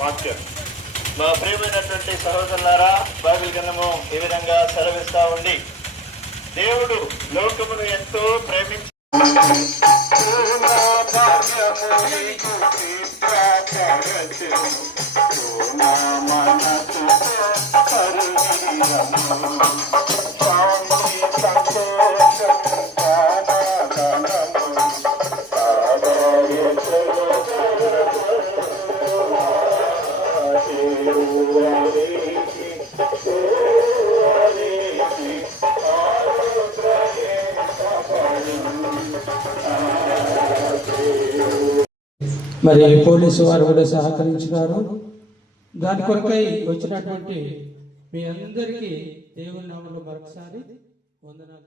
వాక్యం మా ప్రియమైనటువంటి సహోదరులారా, బైబిల్ గ్రంథము ఈ విధంగా సెలవిస్తా ఉండి, దేవుడు లోకమును ఎంతో ప్రేమించి మరి పోలీసు వారు కూడా సహకరించినారు. దాని కొరకై వచ్చినటువంటి మీ అందరికీ దేవుని నామములో మరొకసారి వందనాలు.